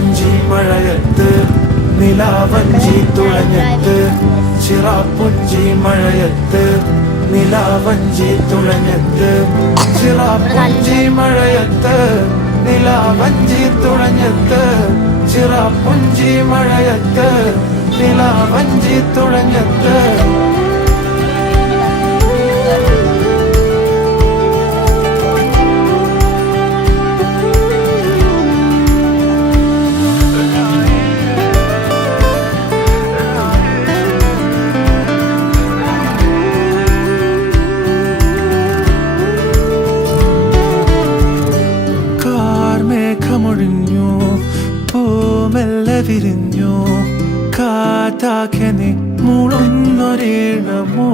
ചിറാപ്പുഞ്ചി മഴയത്ത് നിലാവഞ്ചി തുഴഞ്ഞത്ത് ചിറാപ്പുഞ്ചി മഴയത്ത് നിലാവഞ്ചി തുഴഞ്ഞത്ത് ചിറാപ്പുഞ്ചി മഴയത്ത് നിലാവഞ്ചി തുഴഞ്ഞത്ത് ചിറാപ്പുഞ്ചി മഴയത്ത് നിലാവഞ്ചി തുഴഞ്ഞത്ത് മേഘമൊഴിഞ്ഞു പൂമെല്ലെ വിരിഞ്ഞു കാറ്റാകെ നീ മൂളുന്നൊരീണമോ